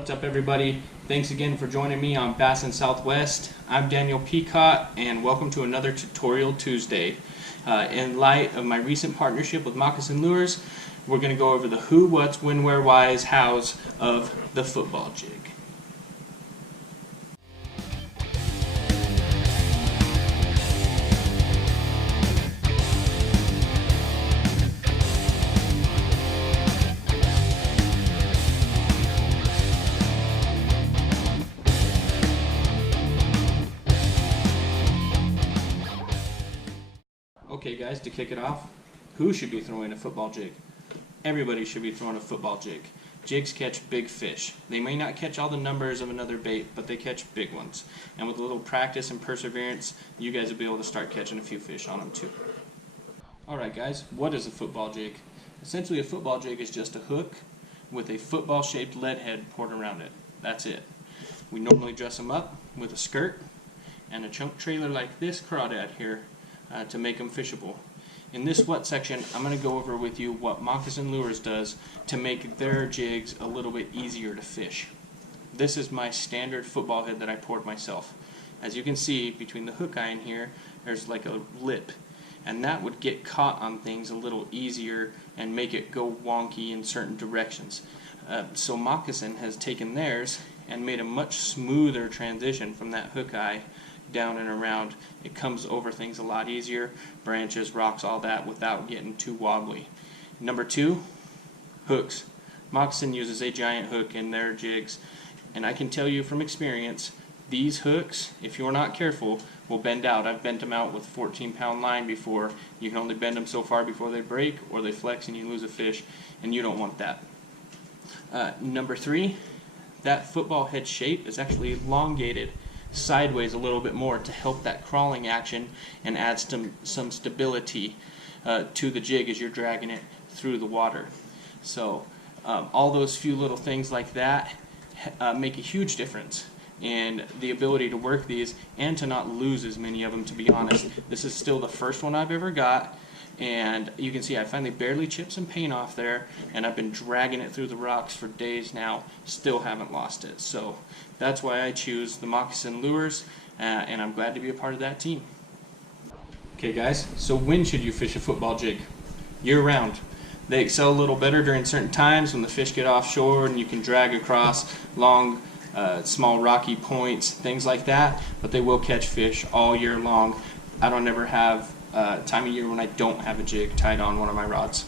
What's up, everybody? Thanks again for joining me on Bassin Southwest. I'm Daniel Peacott, and welcome to another Tutorial Tuesday. In light of my recent partnership with Moccasin Lures, we're going to go over the who, what's, when, where, whys, hows of the football jig. Okay guys, to kick it off, who should be throwing a football jig? Everybody should be throwing a football jig. Jigs catch big fish. They may not catch all the numbers of another bait, but they catch big ones. And with a little practice and perseverance, you guys will be able to start catching a few fish on them too. Alright guys, what is a football jig? Essentially a football jig is just a hook with a football shaped lead head poured around it. That's it. We normally dress them up with a skirt and a chunk trailer like this crawdad here to make them fishable. In this what section, I'm going to go over with you what Moccasin Lures does to make their jigs a little bit easier to fish. This is my standard football head that I poured myself. As you can see, between the hook eye and here, there's like a lip, and that would get caught on things a little easier and make it go wonky in certain directions. So Moccasin has taken theirs and made a much smoother transition from that hook eye down and around. It comes over things a lot easier, branches, rocks, all that, without getting too wobbly. Number two, hooks. Moccasin uses a giant hook in their jigs, and I can tell you from experience, these hooks, if you're not careful, will bend out. I've bent them out with 14-pound line before. You can only bend them so far before they break, or they flex and you lose a fish, and you don't want that. Number three, that football head shape is actually elongated sideways a little bit more to help that crawling action and add some stability to the jig as you're dragging it through the water. So all those few little things like that make a huge difference in the ability to work these and to not lose as many of them, to be honest. This is still the first one I've ever got, and you can see I finally barely chipped some paint off there, and I've been dragging it through the rocks for days now, still haven't lost it. So that's why I choose the Moccasin Lures, and I'm glad to be a part of that team. Okay guys, so when should you fish a football jig? Year round. They excel a little better during certain times when the fish get offshore and you can drag across long, small rocky points, things like that, but they will catch fish all year long. I don't ever have time of year when I don't have a jig tied on one of my rods.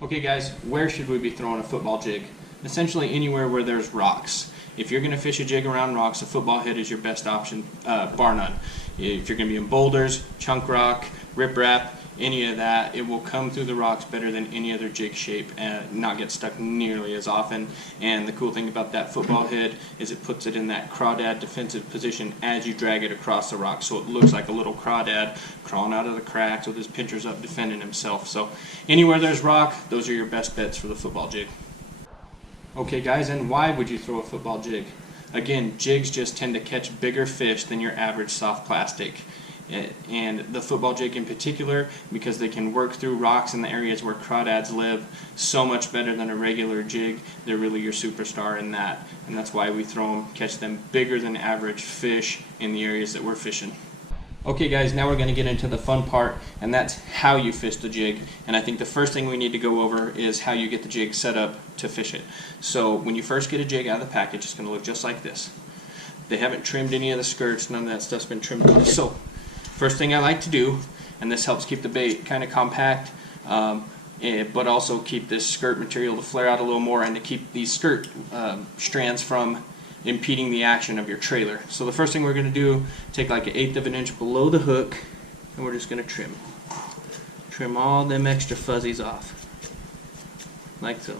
Okay guys, where should we be throwing a football jig? Essentially anywhere where there's rocks. If you're going to fish a jig around rocks, a football head is your best option, bar none. If you're going to be in boulders, chunk rock, riprap, any of that, it will come through the rocks better than any other jig shape and not get stuck nearly as often. And the cool thing about that football head is it puts it in that crawdad defensive position as you drag it across the rocks, so it looks like a little crawdad crawling out of the cracks with his pinchers up defending himself. So anywhere there's rock, those are your best bets for the football jig. Okay guys, and why would you throw a football jig? Again, jigs just tend to catch bigger fish than your average soft plastic. And the football jig in particular, because they can work through rocks in the areas where crawdads live so much better than a regular jig. They're really your superstar in that, and that's why we throw them, catch them bigger than average fish in the areas that we're fishing. Okay guys, now we're going to get into the fun part, and that's how you fish the jig. And I think the first thing we need to go over is how you get the jig set up to fish it. So when you first get a jig out of the package, it's going to look just like this. They haven't trimmed any of the skirts, none of that stuff's been trimmed off. So first thing I like to do, and this helps keep the bait kind of compact, but also keep this skirt material to flare out a little more and to keep these skirt strands from impeding the action of your trailer. So the first thing we're going to do, take like 1/8 of an inch below the hook, and we're just going to trim all them extra fuzzies off, like so.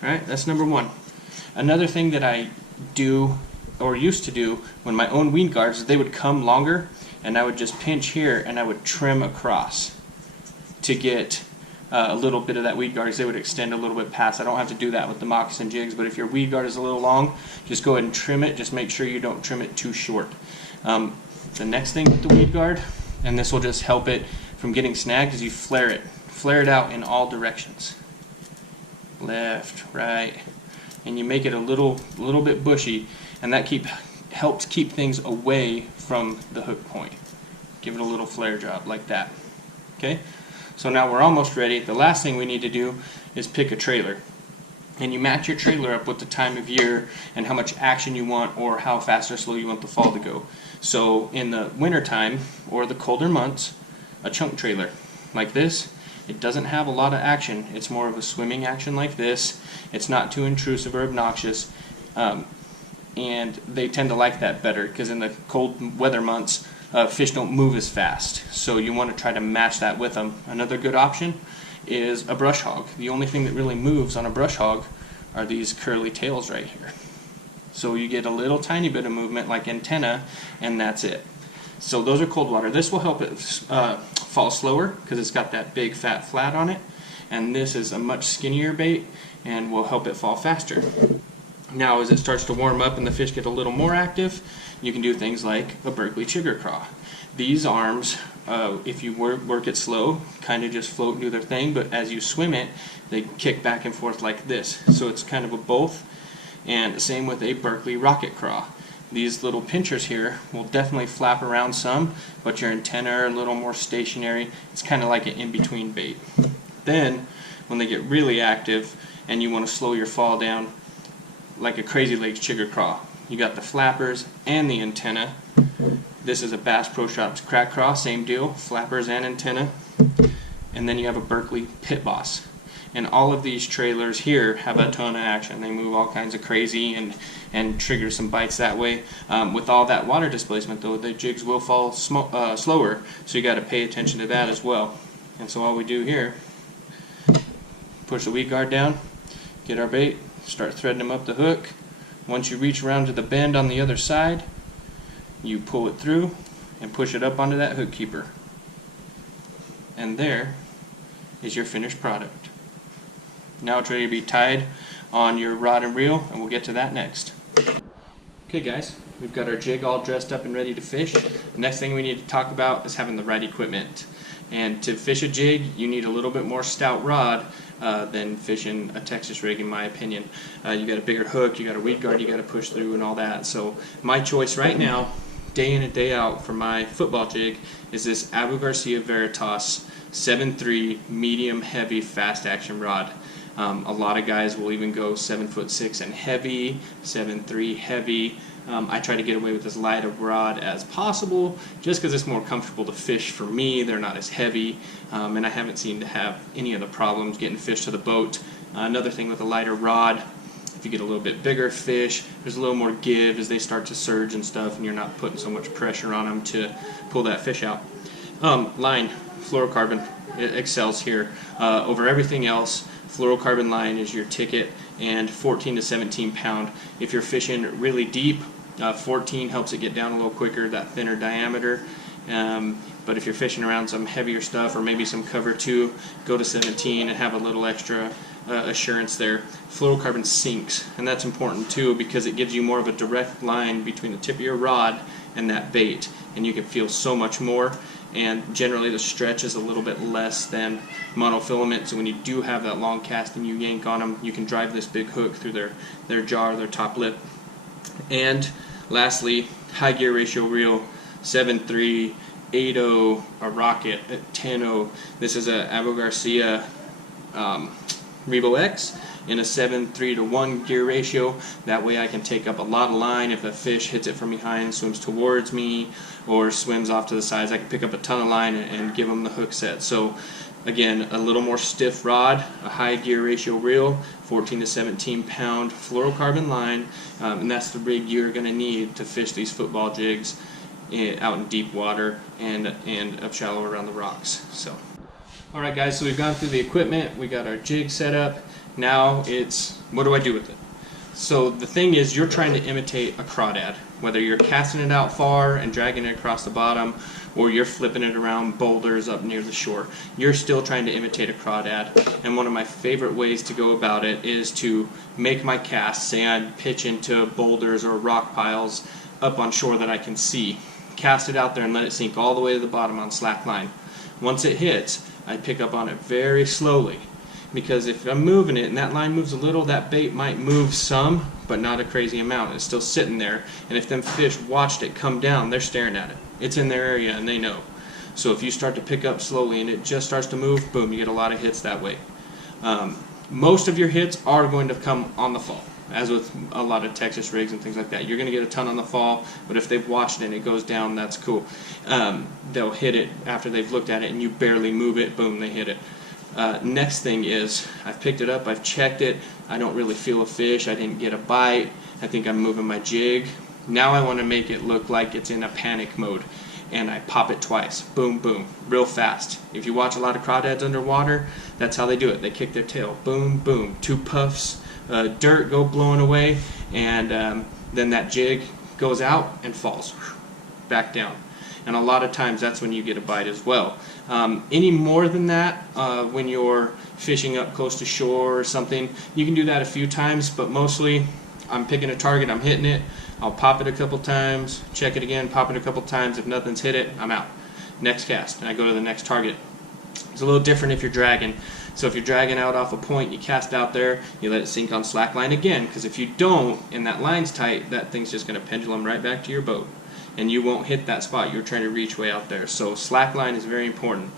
Alright, that's number one. Another thing that I do, or used to do, when my own weed guards, they would come longer, and I would just pinch here and I would trim across to get a little bit of that weed guard, because they would extend a little bit past. I don't have to do that with the Moccasin jigs, but if your weed guard is a little long, just go ahead and trim it. Just make sure you don't trim it too short. The next thing with the weed guard, and this will just help it from getting snagged, is you flare it. Flare it out in all directions. Left, right, and you make it a little bit bushy, and that helps keep things away from the hook point. Give it a little flare job like that. Okay, so now we're almost ready. The last thing we need to do is pick a trailer. And you match your trailer up with the time of year and how much action you want, or how fast or slow you want the fall to go. So in the winter time or the colder months, a chunk trailer like this, it doesn't have a lot of action. It's more of a swimming action like this. It's not too intrusive or obnoxious, and they tend to like that better because in the cold weather months, fish don't move as fast. So you want to try to match that with them. Another good option is a brush hog. The only thing that really moves on a brush hog are these curly tails right here. So you get a little tiny bit of movement like antenna, and that's it. So those are cold water. This will help it fall slower because it's got that big fat flat on it, and this is a much skinnier bait and will help it fall faster. Now as it starts to warm up and the fish get a little more active, you can do things like a Berkeley chigger craw. These arms, if you work it slow, kind of just float and do their thing, but as you swim it, they kick back and forth like this. So it's kind of a both, and the same with a Berkeley rocket craw. These little pinchers here will definitely flap around some, but your antenna are a little more stationary. It's kind of like an in-between bait. Then, when they get really active and you want to slow your fall down, like a Crazy Legs chigger craw, you got the flappers and the antenna. This is a Bass Pro Shops crack craw, same deal, flappers and antenna. And then you have a Berkeley Pit Boss. And all of these trailers here have a ton of action. They move all kinds of crazy and trigger some bites that way. With all that water displacement though, the jigs will fall slower, so you got to pay attention to that as well. And so all we do here, push the weed guard down, get our bait, start threading them up the hook. Once you reach around to the bend on the other side, you pull it through and push it up onto that hook keeper. And there is your finished product. Now it's ready to be tied on your rod and reel, and we'll get to that next. Okay guys, we've got our jig all dressed up and ready to fish. The next thing we need to talk about is having the right equipment. And to fish a jig, you need a little bit more stout rod than fishing a Texas rig, in my opinion. You got a bigger hook, you got a weed guard you got to push through and all that. So my choice right now, day in and day out for my football jig, is this Abu Garcia Veritas 7.3 medium heavy fast action rod. A lot of guys will even go 7'6" and heavy, 7.3 heavy. I try to get away with as light a rod as possible just because it's more comfortable to fish for me. They're not as heavy, and I haven't seemed to have any of the problems getting fish to the boat. Another thing with a lighter rod, if you get a little bit bigger fish, there's a little more give as they start to surge and stuff, and you're not putting so much pressure on them to pull that fish out. Line, fluorocarbon, it excels here over everything else. Fluorocarbon line is your ticket, and 14 to 17 pound. If you're fishing really deep, 14 helps it get down a little quicker, that thinner diameter. But if you're fishing around some heavier stuff or maybe some cover too, go to 17 and have a little extra assurance there. Fluorocarbon sinks, and that's important too because it gives you more of a direct line between the tip of your rod and that bait, and you can feel so much more. And generally the stretch is a little bit less than monofilament, so when you do have that long cast and you yank on them, you can drive this big hook through their jaw, their top lip. And lastly, high gear ratio reel, 7.3, 8.0, a rocket at 10.0. This is a Abu Garcia Rebo X in a 7.3 to 1 gear ratio. That way I can take up a lot of line. If a fish hits it from behind, swims towards me, or swims off to the sides, I can pick up a ton of line and give them the hook set. So again, a little more stiff rod, a high gear ratio reel, 14 to 17 pound fluorocarbon line, and that's the rig you're going to need to fish these football jigs out in deep water and up shallow around the rocks. So, all right guys, so we've gone through the equipment, we got our jig set up. Now it's, what do I do with it? So the thing is, you're trying to imitate a crawdad. Whether you're casting it out far and dragging it across the bottom, or you're flipping it around boulders up near the shore, you're still trying to imitate a crawdad. And one of my favorite ways to go about it is to make my cast, say I pitch into boulders or rock piles up on shore that I can see. Cast it out there and let it sink all the way to the bottom on slack line. Once it hits, I pick up on it very slowly, because if I'm moving it and that line moves a little, that bait might move some, but not a crazy amount. It's still sitting there, and if them fish watched it come down, they're staring at it. It's in their area and they know. So if you start to pick up slowly and it just starts to move, boom, you get a lot of hits that way. Most of your hits are going to come on the fall, as with a lot of Texas rigs and things like that. You're going to get a ton on the fall, but if they've watched it and it goes down, that's cool. They'll hit it after they've looked at it and you barely move it, boom, they hit it. Next thing is, I've picked it up, I've checked it, I don't really feel a fish, I didn't get a bite, I think I'm moving my jig. Now I want to make it look like it's in a panic mode, and I pop it twice, boom, boom, real fast. If you watch a lot of crawdads underwater, that's how they do it. They kick their tail, boom, boom, 2 puffs, dirt go blowing away, and then that jig goes out and falls back down. And a lot of times that's when you get a bite as well. Any more than that, when you're fishing up close to shore or something, you can do that a few times, but mostly I'm picking a target, I'm hitting it, I'll pop it a couple times, check it again, pop it a couple times. If nothing's hit it, I'm out. Next cast, and I go to the next target. It's a little different if you're dragging. So if you're dragging out off a point, you cast out there, you let it sink on slack line again, because if you don't, and that line's tight, that thing's just going to pendulum right back to your boat, and you won't hit that spot you're trying to reach way out there. So slack line is very important.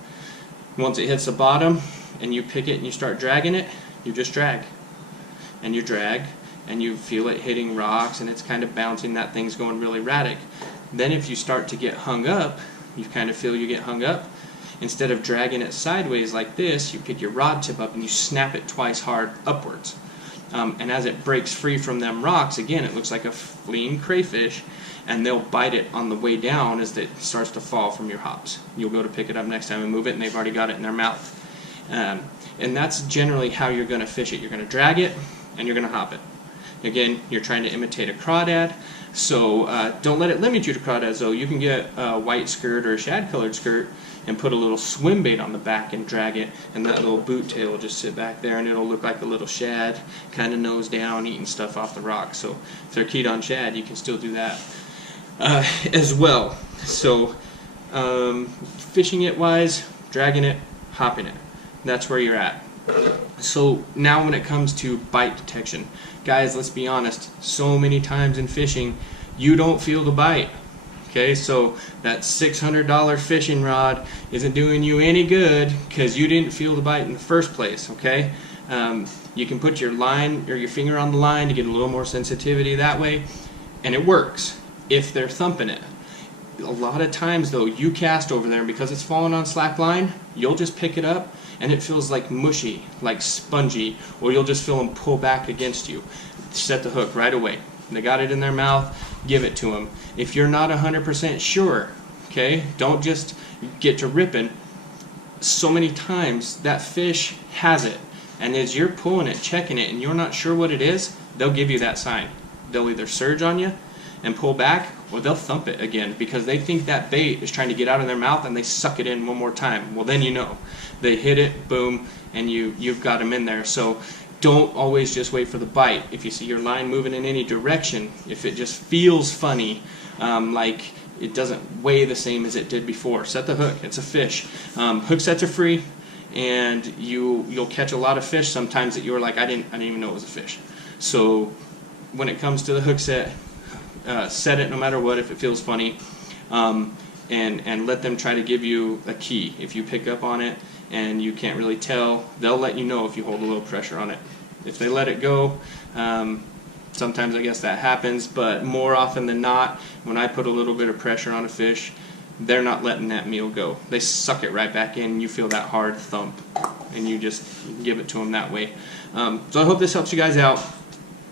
Once it hits the bottom, and you pick it and you start dragging it, you just drag. And you drag, and you feel it hitting rocks, and it's kind of bouncing, that thing's going really erratic. Then if you start to get hung up, you kind of feel you get hung up, instead of dragging it sideways like this, you pick your rod tip up and you snap it twice hard upwards. And as it breaks free from them rocks, again, it looks like a fleeing crayfish, and they'll bite it on the way down as it starts to fall from your hops. You'll go to pick it up next time and move it, and they've already got it in their mouth. And that's generally how you're going to fish it. You're going to drag it, and you're going to hop it. Again, you're trying to imitate a crawdad, so don't let it limit you to crawdads, though. You can get a white skirt or a shad-colored skirt and put a little swim bait on the back and drag it, and that little boot tail will just sit back there, and it'll look like a little shad, kind of nose down, eating stuff off the rock. So if they're keyed on shad, you can still do that as well. So fishing it wise, dragging it, hopping it. That's where you're at. So now when it comes to bite detection, guys, let's be honest, so many times in fishing you don't feel the bite. Okay, so that $600 fishing rod isn't doing you any good because you didn't feel the bite in the first place. Okay, you can put your line or your finger on the line to get a little more sensitivity that way, and it works if they're thumping it. A lot of times though, you cast over there, and because it's falling on slack line, you'll just pick it up and it feels like mushy, like spongy, or you'll just feel them pull back against you. Set the hook right away. They got it in their mouth, give it to them. If you're not 100% sure, okay, don't just get to ripping. So many times that fish has it, and as you're pulling it, checking it, and you're not sure what it is, they'll give you that sign. They'll either surge on you and pull back, or they'll thump it again because they think that bait is trying to get out of their mouth, and they suck it in one more time. Well, then you know. They hit it, boom, and you've got them in there. So don't always just wait for the bite. If you see your line moving in any direction, if it just feels funny, like it doesn't weigh the same as it did before, set the hook. It's a fish. Hook sets are free, and you'll catch a lot of fish sometimes that you're like, I didn't even know it was a fish. So when it comes to the hook set it no matter what if it feels funny, and let them try to give you a key. If you pick up on it and you can't really tell, they'll let you know if you hold a little pressure on it. If they let it go, sometimes I guess that happens, but more often than not, when I put a little bit of pressure on a fish, they're not letting that meal go. They suck it right back in, and you feel that hard thump, and you just give it to them that way. So I hope this helps you guys out.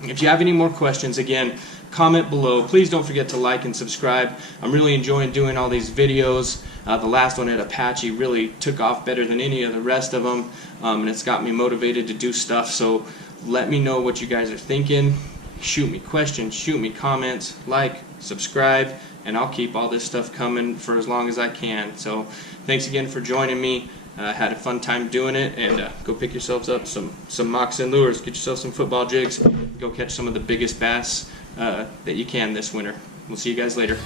If you have any more questions, again, comment below. Please don't forget to like and subscribe. I'm really enjoying doing all these videos. The last one at Apache really took off better than any of the rest of them, and it's got me motivated to do stuff. So let me know what you guys are thinking. Shoot me questions, shoot me comments, like, subscribe, and I'll keep all this stuff coming for as long as I can. So thanks again for joining me. Had a fun time doing it, and go pick yourselves up some moccasin lures. Get yourself some football jigs. Go catch some of the biggest bass that you can this winter. We'll see you guys later.